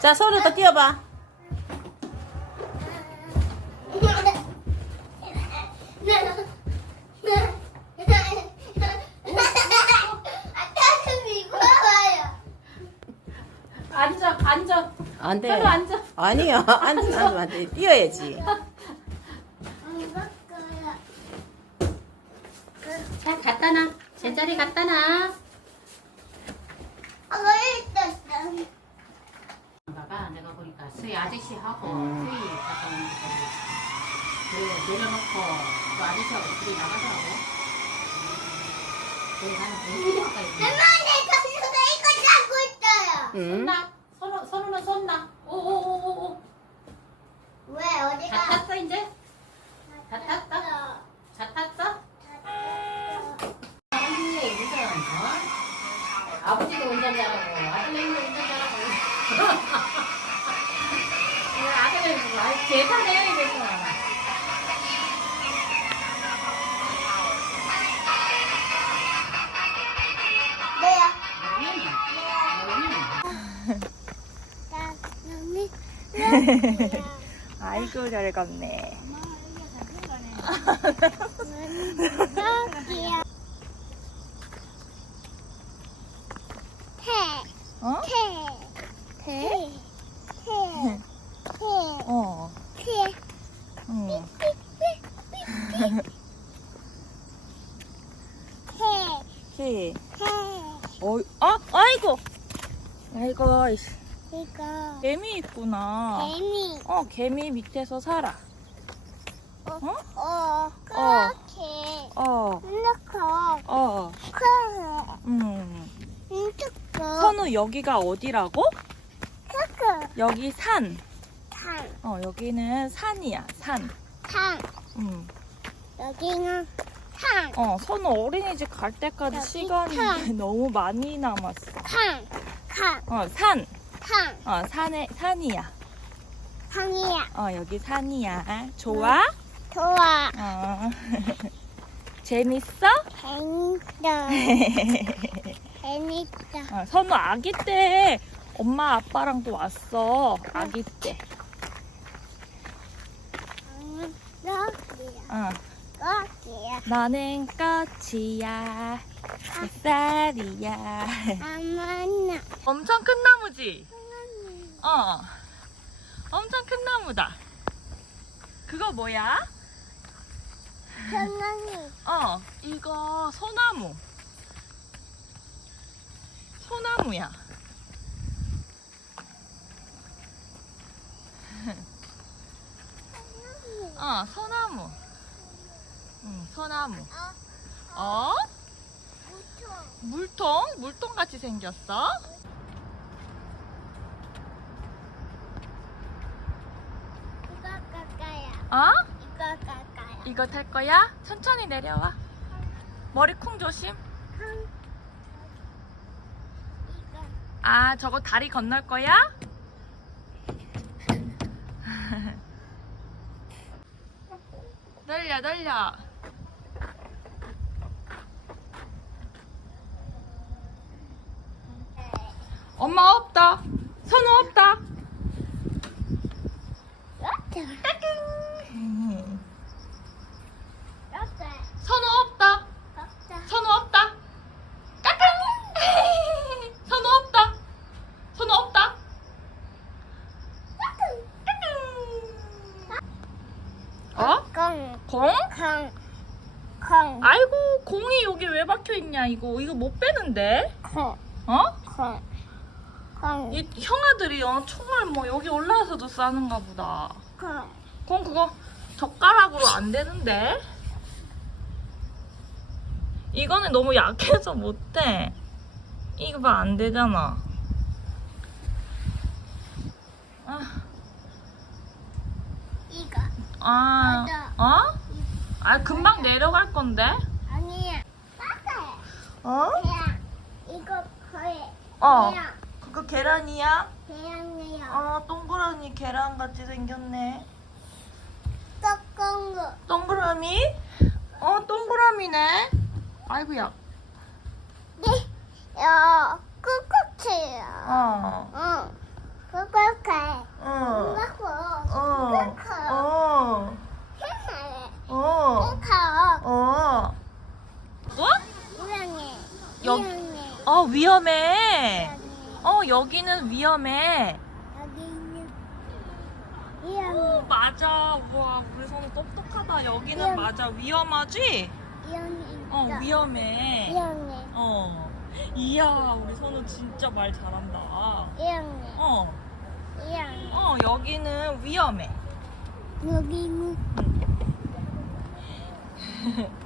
자, 서로 더 뛰어봐. 앉아, 앉아. 안 돼. 서로 앉아. 아니요. 앉으면 안 돼. 뛰어야지. 자, 갖다 놔. 제자리 갖다 놔. 봐봐, 내가 보니까 수희 아저씨하고 음. 수희 갔다 오는 거 그래, 내려놓고 또 아저씨하고 둘이 나가더라고. 그래, 나는 되게 가까이 있어. 응. 손나. 선우, 선우는 손나. 오오오오오. 왜 다 어디가? 탔어, 이제? 다 탔어? 다 탔어? 아버지의 운전, 어? 아버지도 운전자라고, 아들내미도 운전자라고. 우리 아들내미, 아 대단해, 이랬구나. 아이고 잘 걷네. 어? 태? 어. 응. 태. 어, 아, 아이고. 아이고, 개미 있구나. 개미 어, 개미 밑에서 살아. 어 그렇게 어, 이렇게 어, 크 음. 이렇게 선우 여기가 어디라고? 크크 여기 산. 탕 어, 여기는 산이야, 산. 탕 음. 여기는 탕 어, 선우 어린이집 갈 때까지 여기 시간이 산. 너무 많이 남았어. 탕, 탕, 어, 산. 탕, 어, 산에, 산이야. 탕이야. 어, 여기 산이야. 좋아? 좋아. 어. 재밌어? 재밌다. 재밌다. 어, 선우 아기 때 엄마 아빠랑도 왔어. 아기 때. 음, 여기야. 어. 여기야. 너는 꽃이야. 햇살이야. 아마나. 엄청 큰 나무지? 어. 엄청 큰 나무다. 그거 뭐야? 천원이. 어, 이거 소나무. 소나무야. 어, 소나무. 응, 소나무. 어? 물통? 물통 같이 생겼어? 이거 가까야. 어? 이거 가까야. 이거 탈 거야? 천천히 내려와. 머리 쿵 조심. 이거. 아, 저거 다리 건널 거야? 돌려, 돌려. 엄마 없다. 선우 없다. 여기. 여기. 선우 없다. 선우 없다. 까꿍. 선우 없다. 선우 없다. 어? 콩. 공? 콩. 콩. 아이고 공이 여기 왜 박혀 있냐 이거 이거 못 빼는데 콩. 어? 이 형아들이 어, 총알 뭐 여기 올라와서도 쏴는가 보다 콩. 공 그거 젓가락으로 안 되는데 이거는 너무 약해서 못해 이거 봐 안 되잖아 아, 이거. 아, 맞아. 어? 아 금방 내려갈 건데 아니야. 맞아. 어? 그냥 이거 거의 어 그냥 그거 계란이야? 그냥이요. 어, 동그라미 계란 같이 생겼네. 거. 동그라미? 어, 동그라미네. 아이고야. 네. 야, 꿋꿋해요. 어. 응. 꿋꿋 이렇게. 어. 이렇게. 어. 어. 이렇게. 어. 이렇게. 어. 뭐? 이랑해. 여- 이랑해. 어 위험해. 이랑해. 어 여기는 위험해. 여기는 오 이랑해. 맞아. 와 우리 선우 똑똑하다. 여기는 위험- 맞아 위험하지? 이랑해. 어 위험해. 이랑해. 어. 이야 우리 선우 진짜 말 잘한다. 이랑해. 어. 이랑해. 어 여기는 위험해. 여기는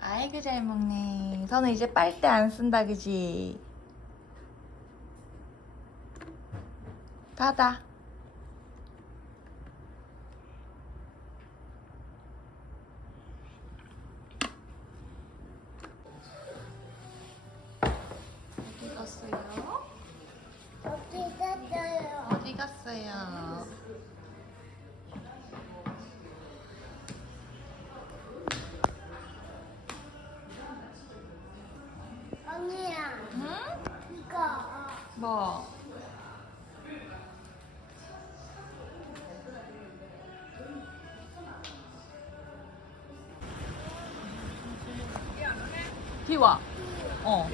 아이고 잘 먹네. 저는 이제 빨대 안 쓴다 그지? 닫아. 갔어요? 언니야 응? 이거 뭐? 비 와. 어.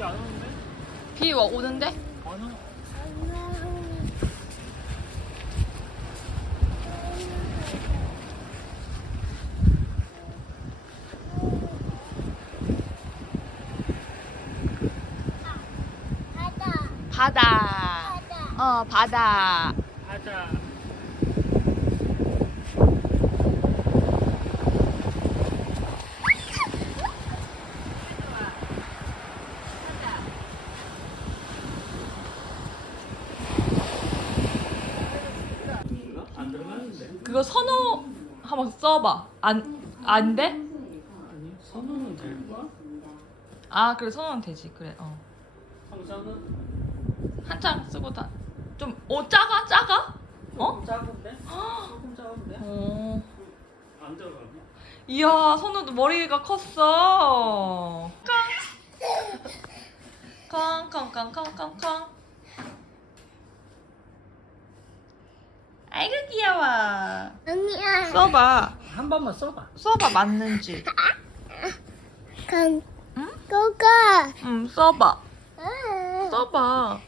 비 와, 오는데? 바다 바다. 바다 어, 바다. 들어가는데? 그거 선호 한번 써봐. 안, 안 돼? 아니, 선호는 될까? 아, 그래, 선호는 되지. 그래, 어. 상자는 한창 쓰고 다. 좀, 어, 작아? 작아? 어? 작은데? 조금 작은데? 어. 안 들어가네. 이야, 선우도 머리가 컸어. 캉. 캉, 캉, 캉, 캉, 캉. 아이고, 귀여워. 아니야. 써봐. 한 번만 써봐. 써봐, 맞는지. 강. 응? 고고. 응, 써봐. 아. 써봐.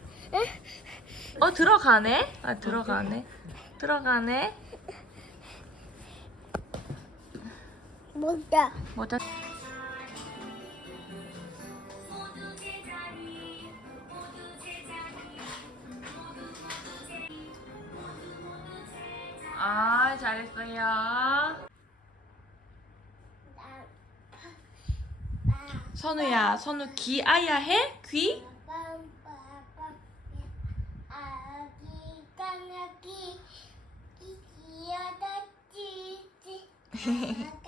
어 들어가네. 아 들어가네. 들어가네. 뭐다 뭐다. 아 잘했어요. 선우야, 선우 귀 아야 해? 귀? 아기 까마귀 기어다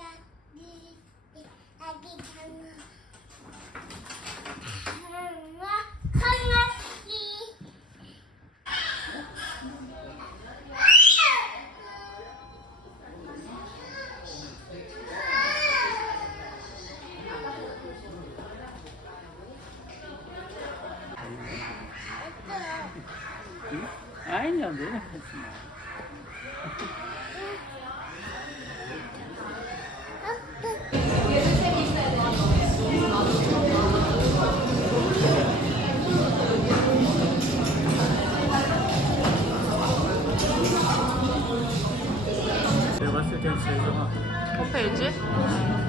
페이지?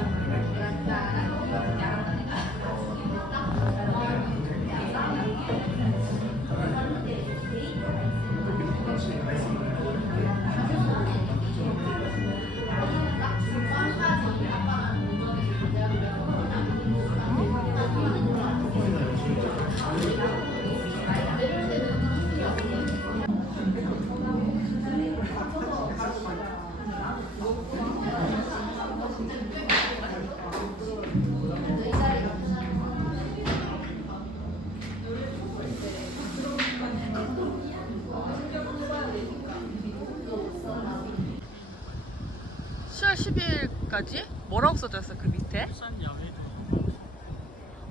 어디까지? 뭐라고 써져 있어 그 밑에? 부산 야외도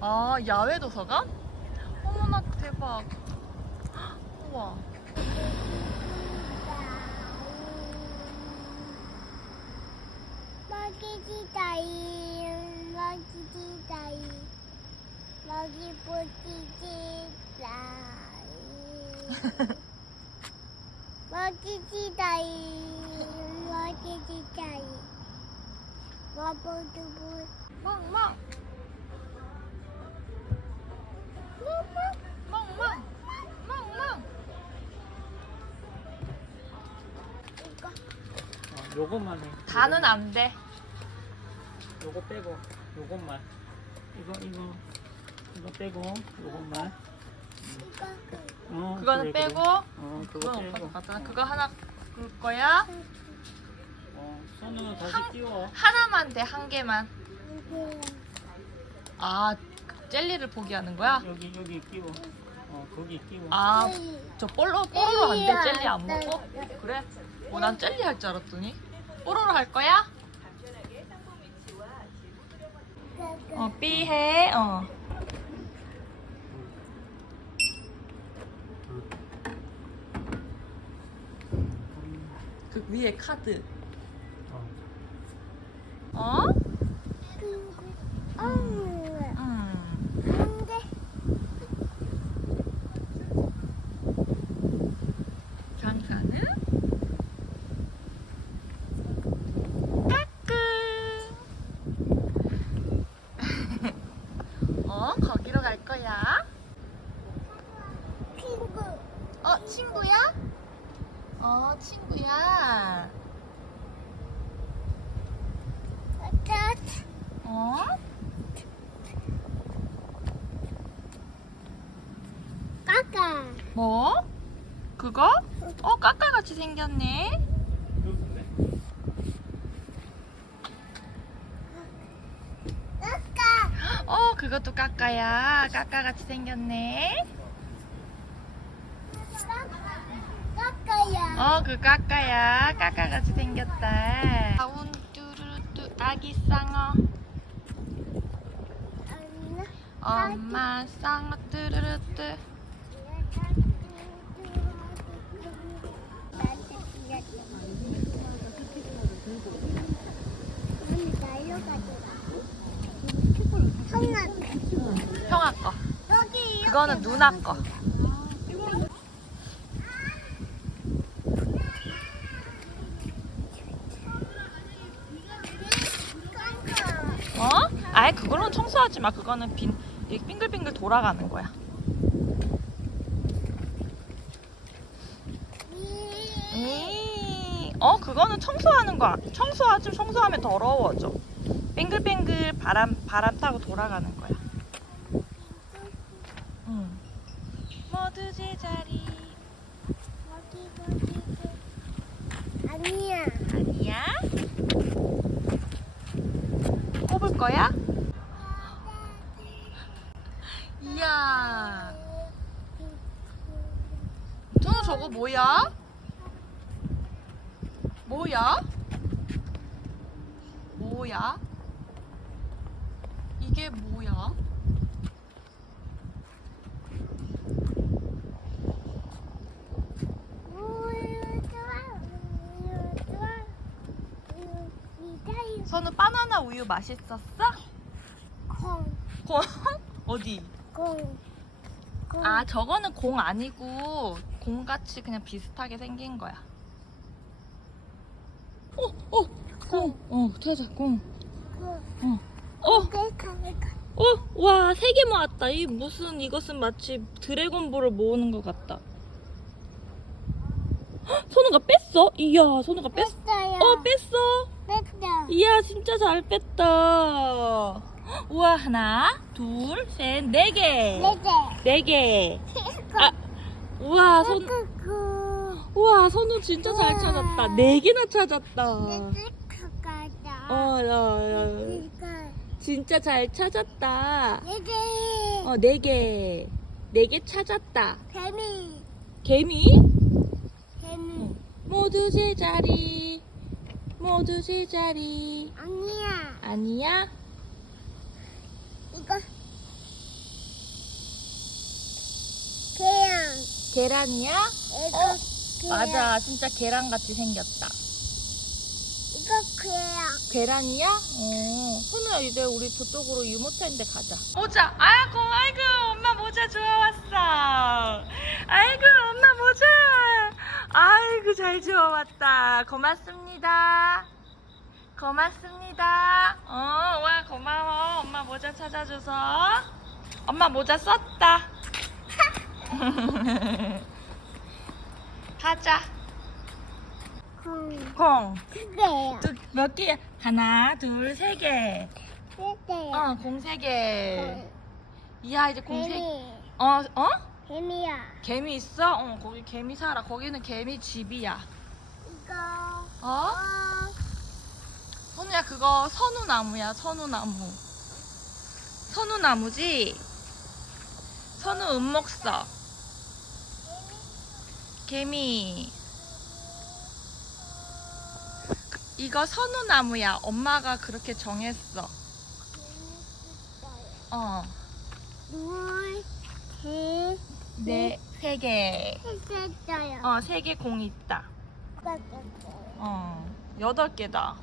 아 야외 도서관? 어머나 대박. 헉, 우와. 먹이지다이 먹이지다이 먹이 보지지다이 먹이지다이 먹이지다이 먹보두부 멍멍 멍멍 멍멍. 이거 어, 요것만 해 다는 안 돼. 요거 빼고 요것만 이거 이거 이거 빼고 요것만 이거 어, 그거는 그래, 빼고 그래. 어 그거 그건 빼고 오빠가 갖다 놔. 어, 그거 하나 굴 거야? 어 손으로 다시 한- 끼워 하나만 돼 한 개만. 아 젤리를 포기하는 거야? 여기 여기 끼워 어 거기 끼워 아 저 뽀로 뽀로로 안 돼. 젤리 안 먹어? 그래? 어, 난 젤리 할 줄 알았더니 뽀로로 할 거야? 어 삐해 어. 그 위에 카드 어. 어? 음, 음. 근데 전가는 까꿍 어 거기로 갈 거야? 친구 어 친구야? 어 친구야 따뜻 어? 까까. 뭐? 그거? 어 까까 같이 생겼네. 까까. 어 그것도 까까야. 까까 같이 생겼네. 까까야. 어 그 까까야. 까까 같이 생겼다. 다운 뚜루루뚜 아기 쌍어. 엄마 쌍어 뚜루루뚜 형아 거. 그거는 누나 거. 어? 아예 그걸로는 청소하지 마. 그거는 빈 이렇게 빙글빙글 돌아가는 거야. 이, 어 그거는 청소하는 거 청소하지 청소하면 더러워져 빙글빙글 바람 바람 타고 돌아가는 거야 응. 모두 제자리 아니야 아니야 꼽을 거야? 이야 저는 저거 뭐야? 뭐야? 뭐야? 이게 뭐야? 선우 바나나 우유 맛있었어? 콩 공 어디? 콩. 콩. 아 저거는 공 아니고 공같이 그냥 비슷하게 생긴 거야. 어, 어, 공, 어, 찾아, 공. 콩. 어, 어, 내가 어, 와, 세 개 모았다. 이 무슨 이것은 마치 드래곤볼을 모으는 것 같다. 헉, 선우가 뺐어? 이야, 선우가 뺐어. 뺐어요. 어, 뺐어. 뺐어. 이야, 진짜 잘 뺐다. 우와, 하나, 둘, 셋, 네 개. 네 개. 네 개. 아, 우와, 선. 우와, 선우 진짜 잘 찾았다. 네 개나 찾았다. 가자. 어, 야, 야, 진짜 잘 찾았다. 네 개. 어, 네 개. 네 개 찾았다. 개미. 개미? 개미. 모두 제자리. 모두 제자리. 아니야. 아니야? 이거 계란. 계란이야? 이거 어? 계란. 맞아, 진짜 계란같이 생겼다. 이거 계란. 계란이야? 어. 선우야, 이제 우리 저쪽으로 유모차인데 가자. 모자! 아이고, 아이고, 엄마 모자 주워왔어. 아이고, 엄마 모자! 아이고, 잘 주워왔다. 고맙습니다. 고맙습니다. 어, 와, 고마워. 엄마 모자 찾아줘서. 엄마 모자 썼다. 가자. 콩. 콩. 두, 몇 개? 하나, 둘, 세 개. 그게요. 어, 공 세 개. 이야, 이제 공 세 개. 어, 어? 개미야. 개미 있어? 어, 거기 개미 살아. 거기는 개미 집이야. 이거. 어? 어. 선우야, 그거 선우나무야, 선우나무. 선우나무지? 선우 은목서. 개미. 이거 선우나무야. 엄마가 그렇게 정했어. 어. 둘, 셋, 네, 세 개. 했어요. 어, 세 개 공 있다. 어, 여덟 개다.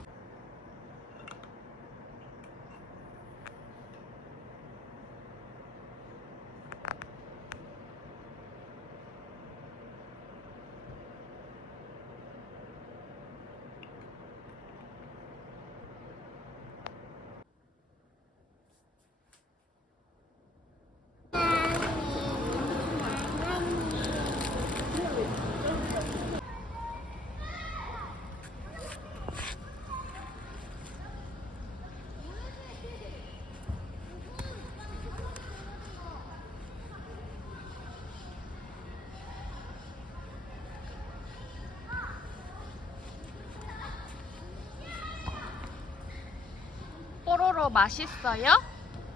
뽀로로 맛있어요?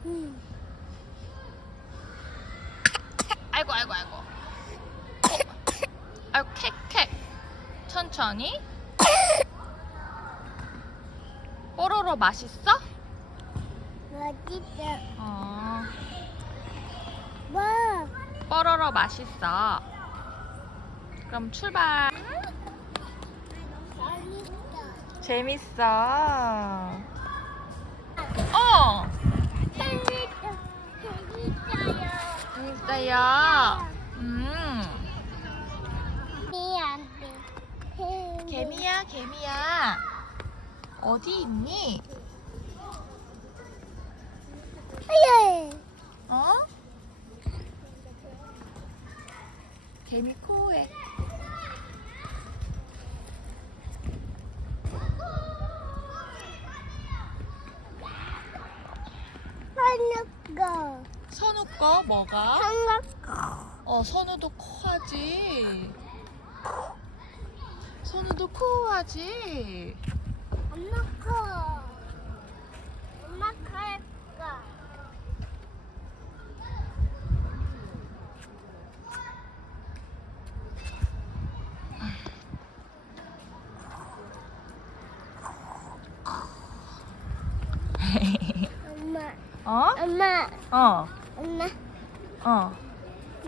응. 아이고 아이고 아이고. 아이고 캣캣. 천천히. 뽀로로 맛있어? 멋있어. 어. 뭐? 뽀로로 맛있어. 그럼 출발. 재밌어. 재밌어. 어. 재밌어. 재밌어요. 재밌어요. 음. 개미야, 개미야. 어디 있니? 예. 어? 개미 코에. 거. 거 뭐가? 한거 어, 선우도 코 하지. 선우도 코 하지. 엄마 거. 엄마 거. 엄마, 어? 엄마, 어, 엄마, 어.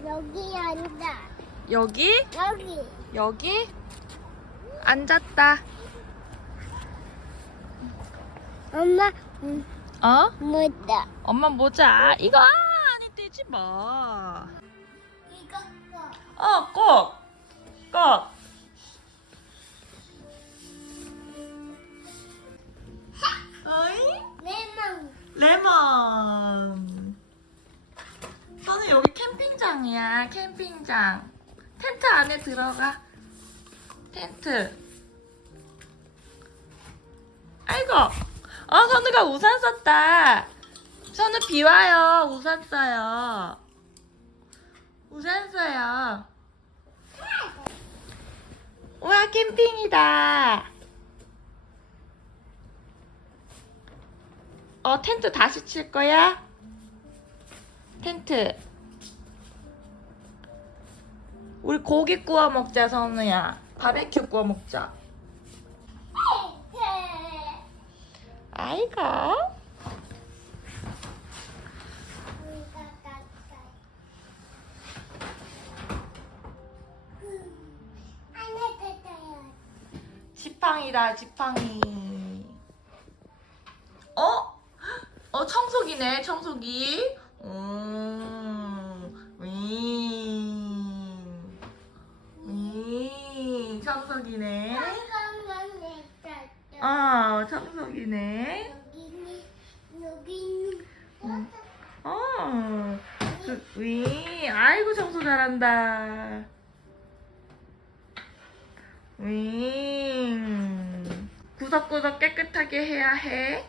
여기 앉아. 여기? 여기. 여기? 앉았다. 엄마, 음, 어? 뭐다? 엄마 모자. 이거 아, 안에 떼지 마. 캠핑장. 텐트 안에 들어가. 텐트. 아이고. 어, 선우가 우산 썼다. 선우 비 와요. 우산 써요. 우산 써요. 우와, 캠핑이다. 어, 텐트 다시 칠 거야? 텐트. 우리 고기 구워 먹자, 선우야. 바베큐 구워 먹자. 해. 아이고. 지팡이다, 지팡이. 어? 어, 청소기네, 청소기. 윙. 구석구석 깨끗하게 해야 해.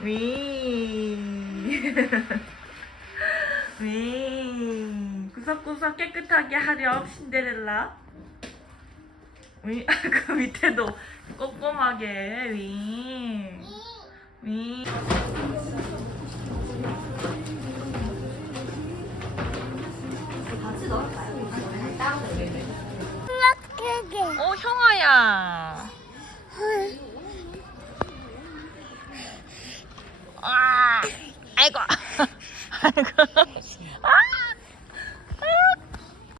윙. 윙. 구석구석 깨끗하게 하렴, 신데렐라. 윙. 그 밑에도 꼼꼼하게. 윙. 윙. 어, 형아야. 아, 아이고. 아이고.